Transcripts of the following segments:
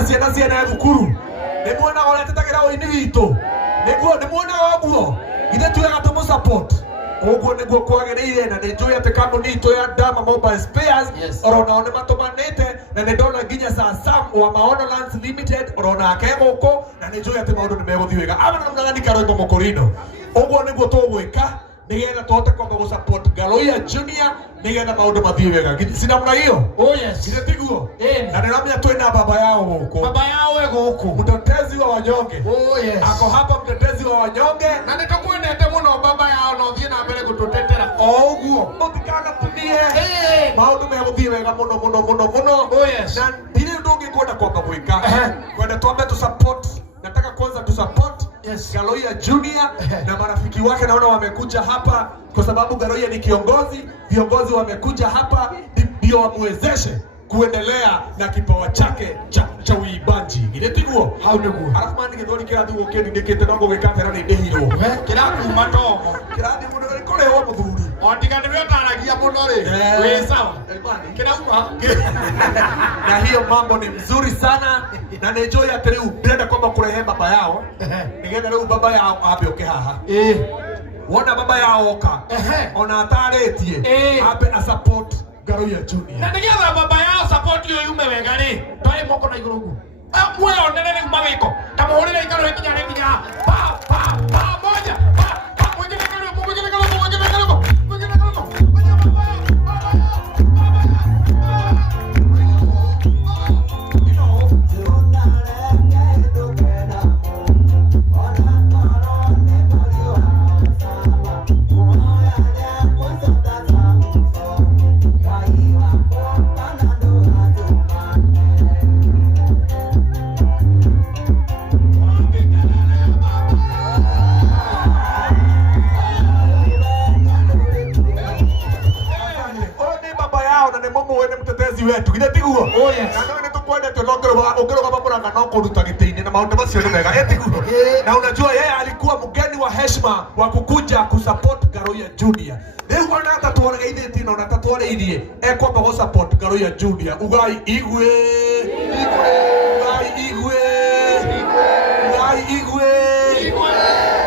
nginya ciana thukuru nĩ muona ũrĩa tũtagĩra ũini witũ nĩguo nĩ muona ũguo ithe tuoyaga tũmũ support ũguo nĩguo kwagĩrĩire na nĩ njũĩ atĩ kambuni itũ ya Dama Mobile Spares oronao nĩ matũmanĩte na nĩ ndona nginya Sam wa Maono Lands Limited oronake gũkũ na nĩ njũĩ atĩ maũndũ nĩ megũthiĩ wega aba na mnang'ani Karoigo Mũkũrinũ ũguo nĩguo tũgwĩka nigetha tuhote kwamba gusupport Garoia Junior nigetha maundu mathie wega si namna hiyo. Oh yes, ile tiguo na niramenya twina baba yao huko, baba yao huko, mtetezi wa wanyonge. Oh yes, ako hapa mtetezi wa wanyonge na nitakwendete muno baba yao no thie na mbere gututetera oguo mutikana tumie maundu meguthie wega muno muno. Oh yes, na ile ndungi kwenda kwamba gwika kwenda tuambe tu support. Nataka kwanza tu support Garoia Junior na marafiki wake naona wamekuja hapa kwa sababu Garoia ni kiongozi, viongozi wamekuja hapa ndio wamwezeshe kuendelea na kipawa chake cha uibaji. Ile tiguo hau niguo arafmani githoni kirathi gukeni ndikite nongo gikatera ni ndihirwo kirathi matomo kirathi mundu ri kureho muthuri otigane we taragia muno ri we sawa kirauma na hiyo mambo ni mzuri sana na nĩnjũĩ atĩ rĩu ndĩrenda kwamba kũrehe baba yao nigetha rĩu baba yao ambe oke haha wona baba yao oka ona atarĩtie ambe a support Garoia Junior na nigetha baba yao support yo yume wega ri toi moko na igũrũ guo we onere rĩu mawĩko ta mũhũrĩre ikaro ikinya pa moja pa mwingine wetu githe tiguo. Oh yes, na ndio tukwendete ongerwa mamuranga no kuruta giteini na maundu macio ni mega etiguo. Na unajua yeye alikuwa mgeni wa heshima wa kukuja kusupport Garoia Junior. Leo ana tatuona geithiti na tatuona idie kwamba go support Garoia Junior ugai igwe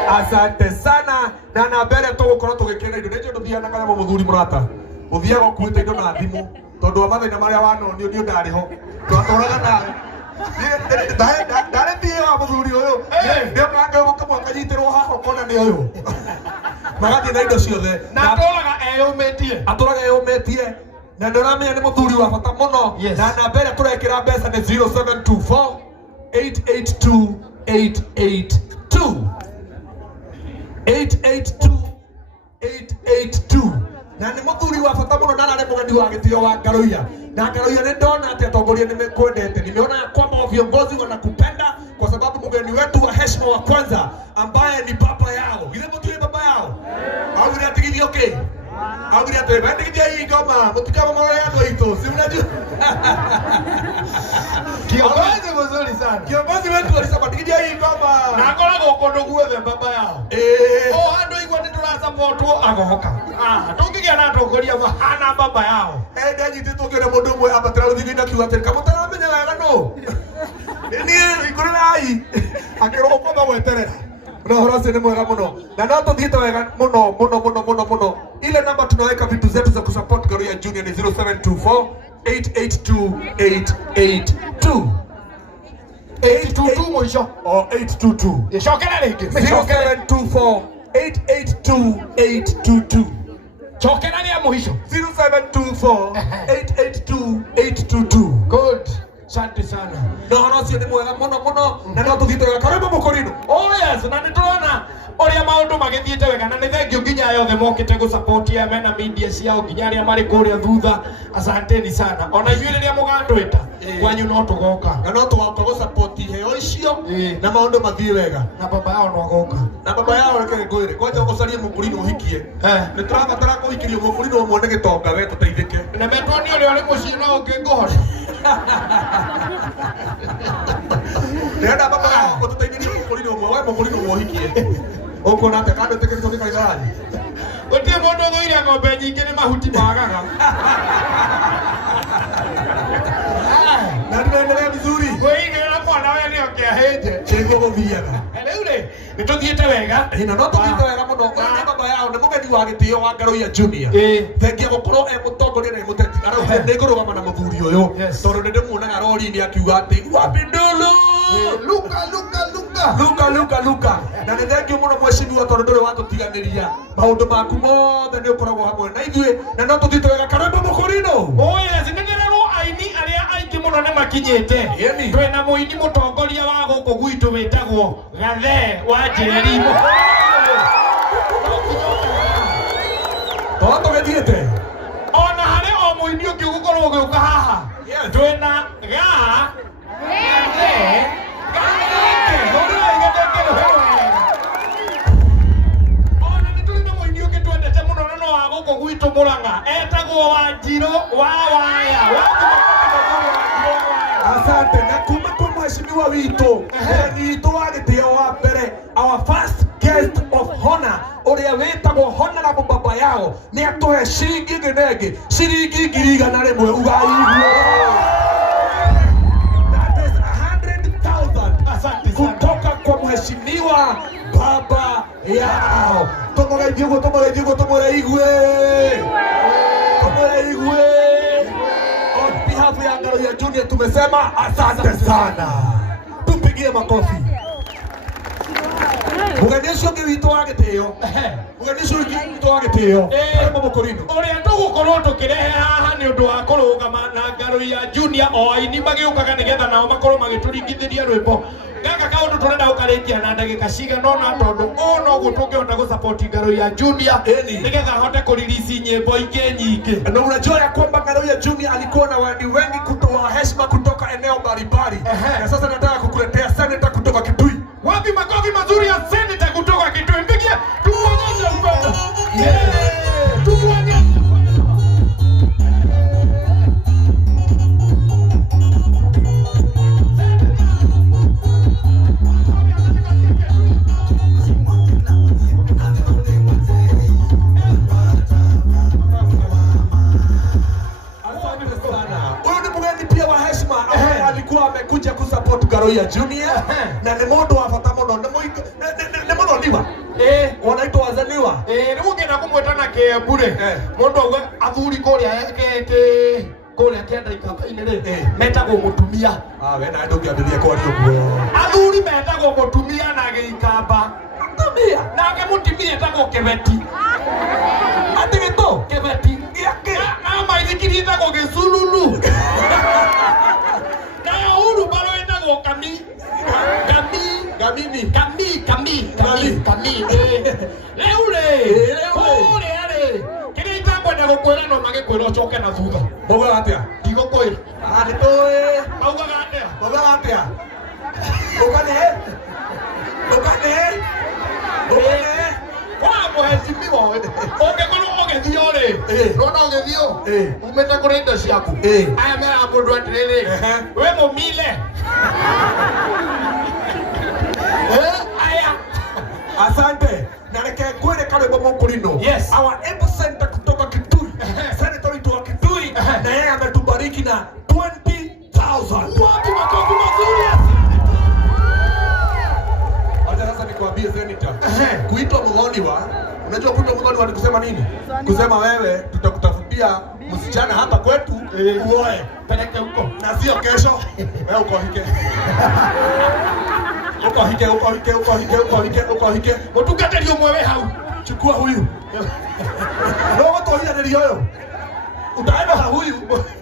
asante sana na na mbere tugukorwo tugikena indo nĩnjũ nduthiana kana muthuri murata uthiaga kuita indo na thimu tondu wa mathina maria wanonio ni ndariho twatũraga nawe ndare thie wa muthuri uyu ndio kange guka mwakanyitirwo haha kona ni uyu magathie na indo ciothe na atũraga eyũmĩtie na ndĩramenya nĩ muthuri wa bata muno na namba ĩrĩa tũrekĩra mbeca nĩ 0724 882 882 na nĩ muthuri wa bata muno na arĩ mũgeni wa gĩtĩo wa Garoia na Garoia nĩ ndona atĩ atongoria nĩmekwendete nimeona kwamba viongozi wanakupenda kwa sababu mgeni wetu wa heshima wa kwanza ambaye ni baba yao ile mtu baba yao au ile atigithio okay au ile atebe atigithia hii kama mtukama mara yako ito si unajua kiongozi mzuri sana kiongozi wetu alisema atigithia hii kama na akoragwo kondo guothe baba yao handu igwa ni turasapotwo agohoka tungigĩa na atongoria mahana baba yao ndanyitĩtwo ngĩona mũndũ ũmwe ambatĩra rũthingo-inĩ akiuga atĩrĩ kamũtaramenya wega no niĩ ikũrĩrai akĩrwo kwamba gweterera na ũhoro ũcio nĩ mwega mũno na no tũthiĩte wega mũno ile namba tunaweka vitu zetu za kusupport Garoia Junior ni 0724 882 822 mwisho 822 icokera rĩngĩ 0724 882 chokera ria mwisho 0724 882 good asante sana no ũcio nĩ mwega mũno na no tũthiĩte wega Karoigo Mũkũrinũ oh yes na nĩtũrona ũrĩa maũndũ magĩthiĩte wega na nĩ thengio nginya yothe mokĩte gũsupport ya mena media ciao nginya arĩa marĩ kũrĩa thutha asanteni sana ona inyuĩ rĩrĩa mũgatwĩta kwanyu no tũgoka na no tũgoka gũsupport iheo icio na maũndũ mathiĩ wega na baba yao no goka na baba yao reke ngwĩre kwanja gũcaria Mũkũrinũ ũhikie nĩ tũrabatara kũhikĩrio Mũkũrinũ ũmwe nĩ gĩtonga we tũteithĩke na metwoni ũrĩa ũrĩ mũciĩ no ũngĩngũhota ndĩrenda baba yao gũtũteithĩrie Mũkũrinũ ũmwe we Mũkũrinũ ũmwe ũhikie ũkuona atĩ kando tĩkĩrĩtwo nĩ kanitha gũtirĩ mũndũ ũthũire ng'ombe nyingĩ nĩ mahuti magaga na tunaendelea vizuri. tuguthiaga Rĩu-rĩ nĩtũthiĩte wega. ina no tugite wega muno na baba yao nĩ mũgeni wa gĩtĩo wa Ngaruiya Junior thengia gũkorwo mũtongoria na mũteti arauga nĩ ngũrũgama na mũthuri ũyũ tondũ nĩ ndĩmuonaga rori-inĩ akiuga atĩ wapindulu Luka na nĩ thengia mũno mwecimiwa tondũ ndũrĩ watũtiganĩria maũndũ maku mothe nĩ ũkoragwo hamwe na ithuĩ na no tũthiĩte wega Karembo Mũkũrinũ nĩngererwo aini arĩa aingĩ mũno nĩ makinyĩte twĩna mũini mũtongoria wa gũkũ gwitũ wĩtagwo Gathe wa Njeri tũgĩthiĩte ona harĩ o mũini ũngĩ gũkorwo ũgĩũka haha twĩna ona nĩ tũrĩ na mũini ũngĩ twendete mũno na no wa gũkũ gwitũ Mũrang'a etagwo Wanjirũ wa Waya. Asante na kuma kwa mheshimiwa witũ mũgeni witũ wa gĩtĩo wa mbere our first guest of honor ũrĩa wĩtagwo Honorable baba yao nĩ atũhe ciringi ngenenge ciringi 100,000 ugaigua that is 100,000 kutoka kwa mheshimiwa baba yao. Tumugeithie on behalf ya Ngaruiya Junior tumesema asante sana, tumpigie makofi. Mũgeni ũcio ũngĩ witũ wa gĩtĩo Karembo Mũkũrinũ ũrĩa tũgũkorwo tũkĩrehe haha nĩ ũndũ wa kũrũgama na Ngaruiya Junior o aini magĩũkaga nĩgetha nao makorwo magĩtũringithĩria rwĩmbo gaka kaũndũ tũrenda gũkarĩkia na ndagĩka cigana ũna tondũ ona ũguo tũngĩhota gũsupport Ngaruiya Junior nĩgetha ahote kũrelease nyĩmbo ingĩ nyingĩ. Na unajua ya kwamba Ngaruiya Junior alikuwa na wageni wengi kutoa heshima kutoka eneo mbalimbali na sasa nataka kukuletea senator kutoka Kitui. Wapi makofi mazuri ya senator kutoka Kitui? Mpigie tuonyeshe upendo. Tuonyeshe alikuwa amekuja kusupport Ngaruiya Junior na nĩ mũndũ wa bata mũno nĩ mũthoniwa wanaitwa wazaniwa nĩ mũngĩenda kũmwĩta na Kĩambure mũndũ auga athuri kũrĩa kĩanda ikamba-inĩ metagwo mũtumia. We na andũ ngĩambĩrĩria kwaria ũguo athuri metagwo mũtumia na gĩikamba nake mũtumia etagwo kĩbeti kĩbeti na maithikiri etagwo gĩcululu na Uhuru Baro etagwo kami rĩu-rĩ kũrĩa-rĩ kĩrĩa itakwenda gũkwĩra no magĩkwĩra ũcoke na thutha. Maugaga atĩa? Ndigũkwĩra nĩtũĩ maugaga atĩa? Ũkane kwa mheshimiwa ũngĩkorwo ũgĩthiũ-rĩ nona ũgĩthiũ umĩte kũrĩ indo ciaku aya mera mũndũ atĩrĩrĩ we mũmile aya. Asante na reke ngwĩre Karembo Mũkũrinũ our epicenter kutoka Kitui senator wetu wa Kitui na yeye ametubariki na 20,000. Wapi makofi mazuri? Acha sasa nikwambie senator kuitwa mgoniwa. Unajua kuitwa mgoniwa ni kusema nini? Kusema wewe tutakutafutia msichana hapa kwetu uoe peleke huko na sio kesho wewe ukohike ũtungatĩri ũmwe wĩ hau. Chukua huyu ndio tohianĩrio ũyũ utaenda na huyu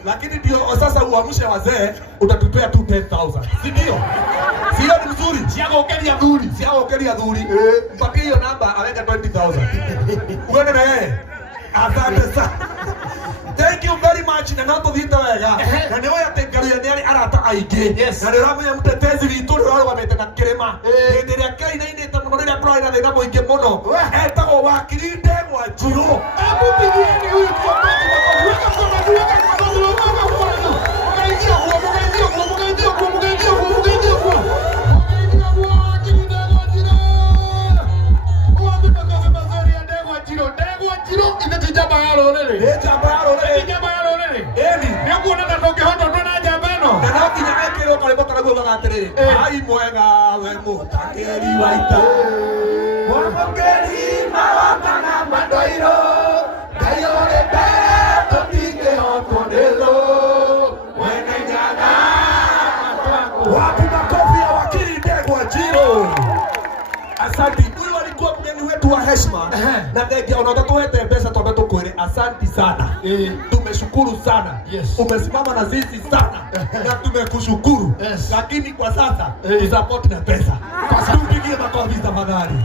lakini ndio sasa uamshe wazee utatupea 10,000 si ndio? Sio ni mzuri? Siagokeria dhuri mpatie hiyo namba aweke 20,000 uende na yeye. Asante sana. Thank you very much na no tuthiĩte wega na nĩ oya atĩ Ngaruiya nĩ arĩ arata aingĩ na nĩ ũramenya mũtetezi witũ nĩ ũrarũgamĩte na kĩrĩma hĩndĩ ĩrĩa kĩrainainĩte mũno rĩrĩa kũrarĩ na thĩna mũingĩ mũno etagwo wakiri Ndegwa Njirũ. karaguo bagatiri ai mwega we mutakeri waita mwamukeri mawakana mandoiro gayore beto tige okonelo mwene nyaga wapi makofi ya wakili Ndegwa Njiro. Asante. Huyu alikuwa mgeni wetu wa heshima na ndege unatatuwete pesa tuombe tukwere. Asante sana. Tumeshukuru sana. Umesimama na sisi sana na tumekushukuru. Lakini kwa sasa support na pesa. Tupigie makofi tafadhali.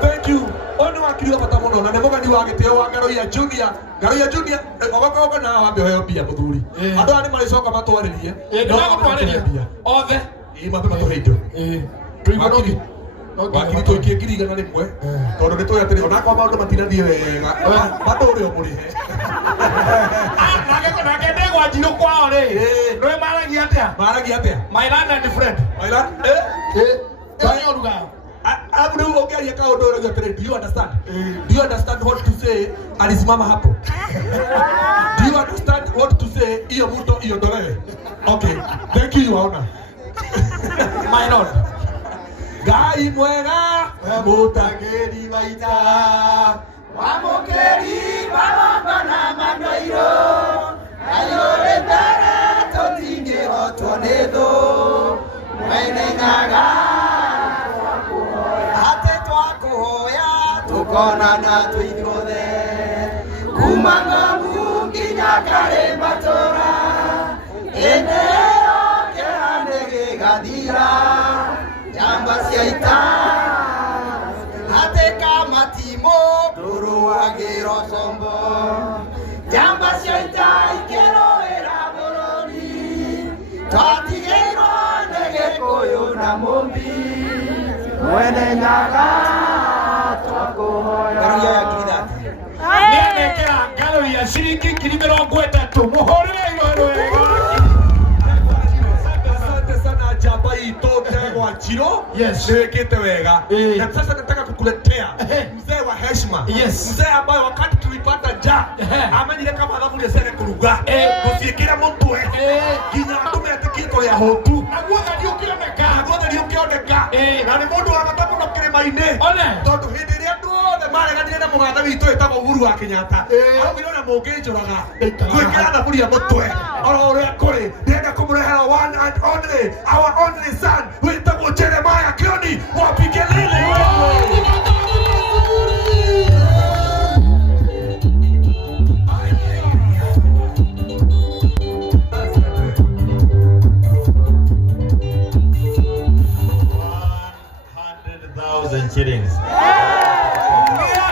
Thank you. Ono wakili wa patamono na nemoga ni wagiteo wa Garoia Junior. Garoia Junior ogoka na wambe hoyo pia muthuri. Andu ani malicoka matwaririe. Ndio matwaririe. Othe mapema tuhindo tuigonogi wakiri tuikie ngirigana rimwe tondu ni tuyatiri ona kwa maundu matirathie wega maturi o murihe nake Ndegwa Njiro kwao ri nwe maragia atia my land and friend my land kanyo ruga abu ongeria kaundu uri atiri do you understand what to say alisimama hapo do you understand what to say hiyo mto hiyo ndolewe okay thank you honor my lord Gai mwega mutageri waita wamukeri bawangana mandoiro ayore ndara totinge otonetho mwene nyaga ate twakuhoya tukonana tuithothe kumanga nginya kare matora eneo kehande gigathira jamba ciaita ate kamatimo nduruagiro sombo jamba ciaita ikiroera bururi twatigeirwo nĩ gĩkũyũ na mũmbi mwene nyaga twakuhoya Garoia ya Kirinyaga nĩanekera Garoia ciringi 30,000 muhũrĩre irũero wega Jamba ito Ndegwa Njiro niwekete wega na sasa nataka kukuletea mzee wa heshima mzee ambaye wakati tulipata njaa amenyire kama thaburia cere kuruga guciikira mutwe nginya ndume atikie kuria hotu naguothe ukioneka na ni mundu wa bata muno kirima-ini tondu hindi iria andu othe mareganire na mugathe witu etagwo Uhuru wa Kenyatta augire ona munginjuraga gwikira thaburia mutwe oro uria kuri ndenda kumurehera one and only our only son witagwo Jeremiah Kioni wapige lile wewe 100,000 shillings.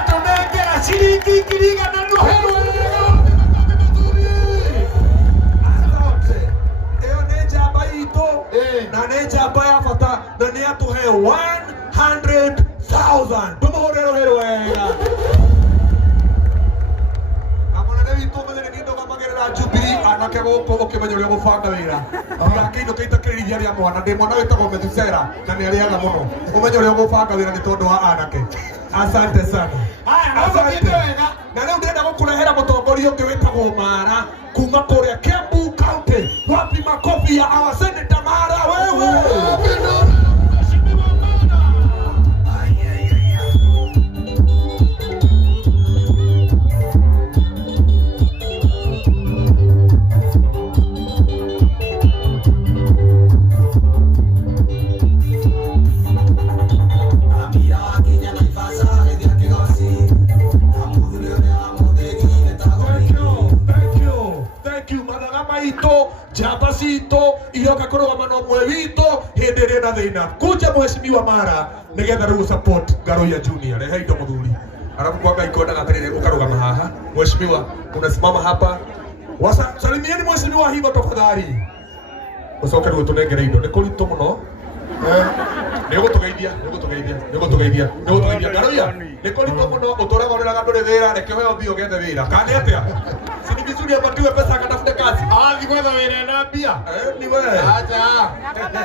Tunengera shilingi kiriga na ruhero. Eo ne jamba ito na ne jamba ya fata na ne atuhe 100,000 tumuhorero hero wega amona ne wito mene ni ndo kamagerera Jubilee anake goko ukimenya gubanga wira ngake ndo kaitakirithia ria mwana ndi mwana witagwo Methusela na ni ariaga muno umenye uria gubanga wira ni tondu wa anake asante sana na leo ndenda gukurehera mutongoria ungi witagwo Mara kuma kuria Kiambu County wapi makofi ya our Senator Mara wewe Japasito iyoka kurugama no mwe wito hindi ri na thina kuja mheshimiwa Mara nigetha riu support Garoia Junior rehe indo muthuri arabu kwa ngai konda gatirire ukarugama haha mheshimiwa unasimama hapa salimieni mheshimiwa hivyo tafadhali usoke riu tunengere indo ni kurito muno nigutugeithia Garoia ni kurito muno utoragorera nduri wira reke wewe bio gethe wira kandi atia sini vizuri apatiwe pesa akatafute kazi Gwetha wira na mbia ni wewe acha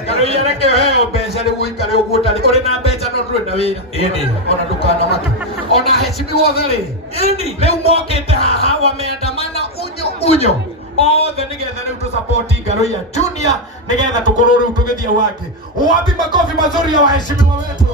Garoia reke heo mbeca ni guikare uguo tari uri na mbeca no nduri na wira ini ona ndukana matu ona heshimiwa thari ini riu mokite haha wameandamana unyo othe nigetha riu tu support Ngaruiya Junior nigetha tukorwo riu tugithia wake. Wapi makofi mazuri ya waheshimiwa wetu.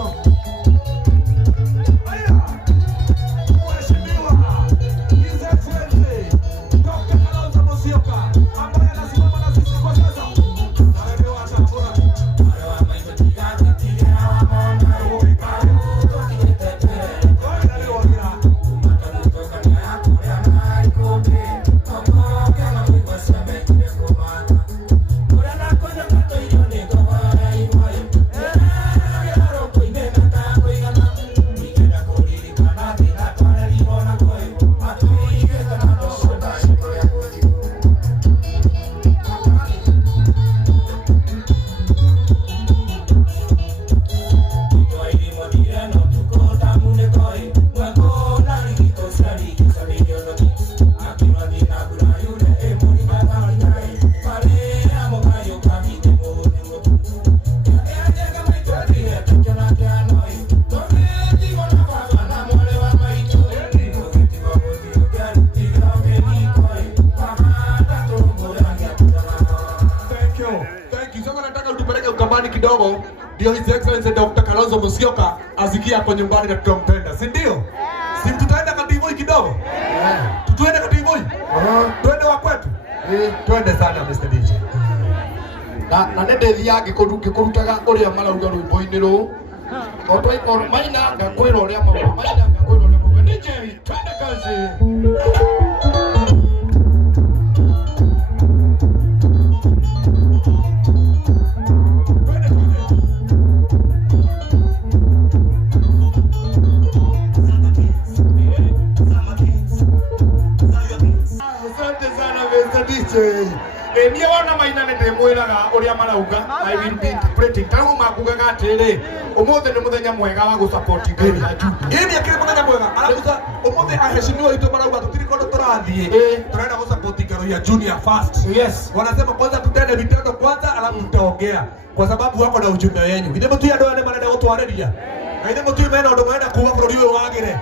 Kidogo ndio His Excellency Dr. Kalonzo Musyoka asikia kwa nyumbani na tutampenda, si ndio? Si tutaenda Kativoi kidogo? Tuende Kativoi? Tuende wa kwetu? Tuende sana Mr. DJ. Na nende thiage kurutaga uria marauga rwimbo-ini ru. Otoi kor maina ngakwira uria mauna maina ngakwira uria mauna DJ twende kazi. Niye wana maina nende mwiraga uria marauga I will be interpreting tangu makugaga atiri umuthe ni muthenya mwega wa gusupport Ngaruiya Junior. Ini akiri muthenya mwega arabuza umuthe aheshimiwa itu marauga tutiri kondo turathie tunaenda gusupport Ngaruiya Junior first. Yes, wanasema kwanza tutende vitendo kwanza alafu tutaongea kwa sababu wako na ujumbe wenu. Ine mutu ya ndoa ne marenda gutwarĩria na ine mutu mena undu mwenda kuga bũrũri ũyũ wagire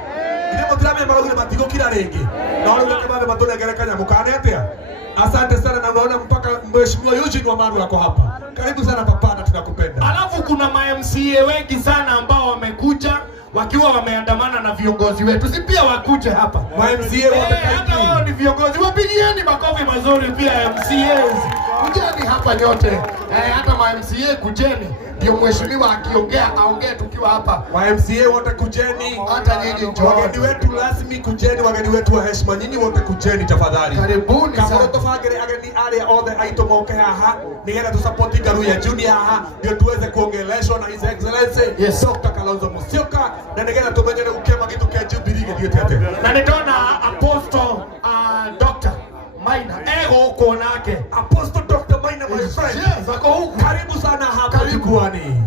ine mutu ya marauga matigo kila rĩngĩ na wale kama matũnengere kanyamu kane atia. Asante sana na unaona mpaka Mheshimiwa Eugene Wamalwa wako hapa. Karibu sana papa na tunakupenda. Alafu kuna ma-MCA wengi sana ambao wamekuja wakiwa wameandamana na viongozi wetu. Si pia wakuje hapa. Ma-MCA hata wao ni viongozi. Wapigieni makofi mazuri pia MCAs. Kujeni hapa nyote. Hata ma-MCA kujeni. Ndio mheshimiwa akiongea aongee tukiwa hapa. Ma-MCA wote kujeni. Hata nyinyi njoo. Wageni wetu rasmi kujeni, wageni wetu wa heshima nyinyi wote kujeni tafadhali. Karibuni sana. Kama tofagere ageni aria othe aito moke haha nigetha tu support Ngaruiya Junior haha ndio tuweze kuongeleshwa na His Excellency Dr. Kalonzo Musyoka na nigetha tumenye ukema gitu kia Jubilee githiete ate. Na nitona Apostle Dr. Maina ego uko nake. Apostle Dr. Maina my friend. Yes, ako huku. Karibu sana hapa jukwani.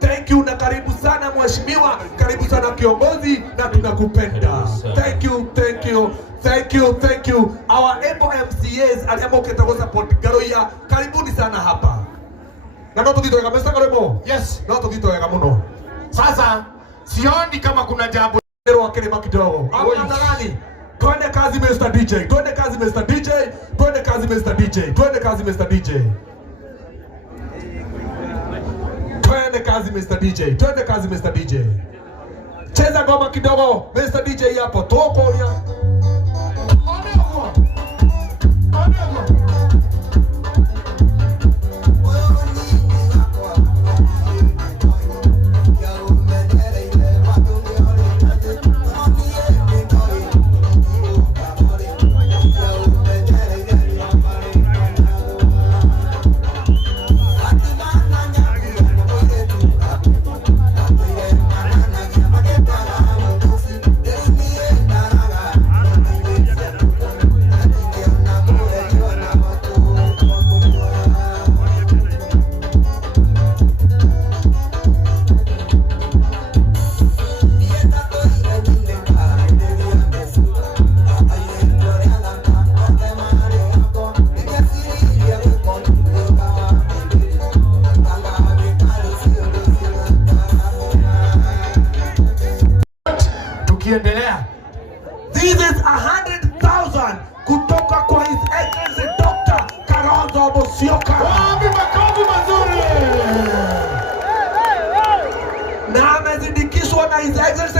Thank you na karibu sana mheshimiwa, karibu sana kiongozi na tunakupenda. Thank you, thank you. Thank you, thank you. Our able MCAs aliamoketa go support Ngaruiya. Karibuni sana hapa. Na ndo tutitoka kabisa karebo. Yes, ndo tutitoka muno. Sasa sioni kama kuna jambo wa kelema kidogo. Au namna gani? Twende kazi Mr. DJ. Twende kazi Mr. DJ. Twende kazi Mr. DJ. Twende kazi Mr. DJ. Twende kazi Mr. DJ. Twende kazi Mr. DJ. Cheza ngoma kidogo Mr. DJ hapo. Toko ya.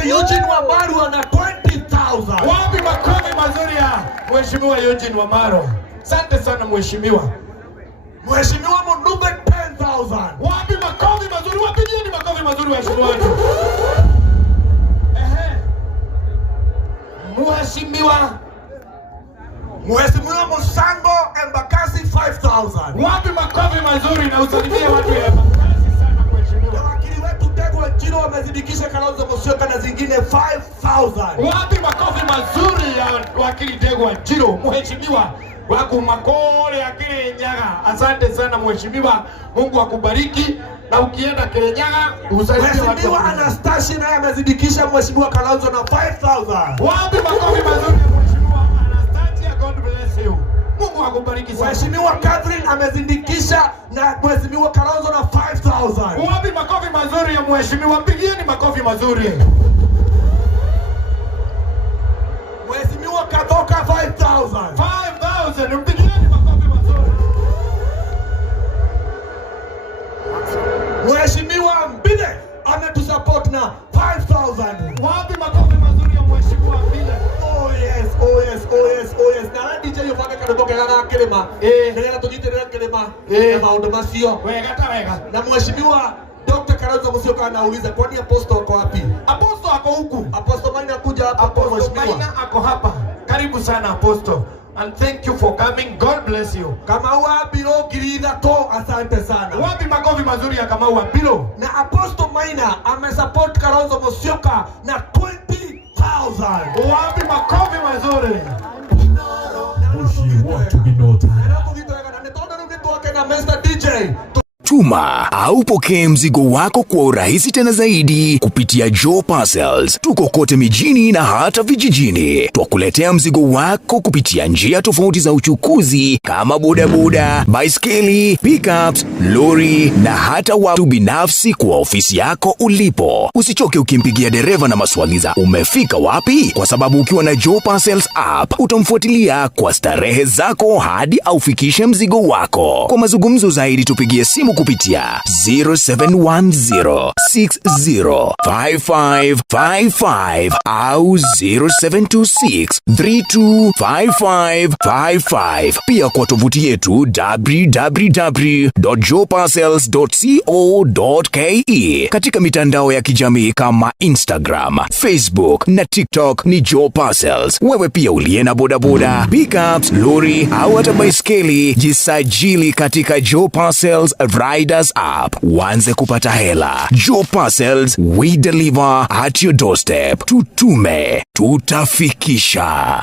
Eugene Wamaru ana 20,000. Wapi makofi mazuri ya Mheshimiwa Eugene Wamaru? Asante sana mheshimiwa. Mheshimiwa Mundumbe 10,000. Wapi makofi mazuri? Wapigieni makofi mazuri waheshimiwa wetu. Mheshimiwa Musango Embakasi 5,000. Wapi makofi mazuri na usalimie watu ya Embakasi sana mheshimiwa. Wakili wetu Tegwa Njiro wamezidikisha Kalonzo Musyoka na zingine 5,000. Wapi makofi mazuri ya wakili Tegwa Njiro mheshimiwa wako makole ya Kirinyaga. Asante sana mheshimiwa. Mungu akubariki. Na ukienda Kirinyaga usalimie watu. Mheshimiwa Anastasia naye amezidikisha Mheshimiwa Kalonzo na 5,000. Wapi makofi mazuri ya mheshimiwa Anastasia? God bless you. Mungu akubariki sana. Mheshimiwa Catherine amezindikisha na Mheshimiwa Kalonzo na 5,000. Wapi makofi mazuri ya mheshimiwa? Mpigieni makofi mazuri. Mheshimiwa Kathoka 5,000. 5,000. Mpigieni makofi mazuri. Mheshimiwa Mbile ametusupport na 5,000. Wapi makofi mazuri ya mheshimiwa Mbile? Oh yes, oh yes, oh yes, oh yes. Na DJ yofaka kadoke gaga kelema. Nenda tujiterera kelema. Maundu macio. Wega ta wega. Na Mheshimiwa Dr. Kalonzo Musyoka anauliza kwani Apostle ako wapi? Apostle ako huku. Apostle Maina kuja hapa kwa mheshimiwa. Maina ako hapa. Karibu sana Apostle. And thank you for coming. God bless you. Kamau Abilo Girida to, asante sana. Wapi makofi mazuri ya Kamau Abilo? Na Apostle Maina amesupport Kalonzo Musyoka na 20,000. Wapi makofi mazuri? You want to be noted. Na Mr. DJ. Tuma au pokee mzigo wako kwa urahisi tena zaidi kupitia Joe Parcels. Tuko kote mijini na hata vijijini. Twakuletea mzigo wako kupitia njia tofauti za uchukuzi kama bodaboda, baiskeli, pickups, lori na hata watu binafsi kwa ofisi yako ulipo. Usichoke ukimpigia dereva na maswali za umefika wapi, kwa sababu ukiwa na Joe Parcels app utamfuatilia kwa starehe zako hadi aufikishe mzigo wako. Kwa mazungumzo zaidi tupigie simu kupitia 0710605555 au 0726325555. Pia kwa tovuti yetu www.joeparcels.co.ke. Katika mitandao ya kijamii kama Instagram, Facebook na TikTok ni Joe Parcels. Wewe pia uliye na bodaboda, pickups, lori au hata baiskeli, jisajili katika Joe Parcels Riders app. Uanze kupata hela. Joe Parcels, we deliver at your doorstep. Tutume, tutafikisha.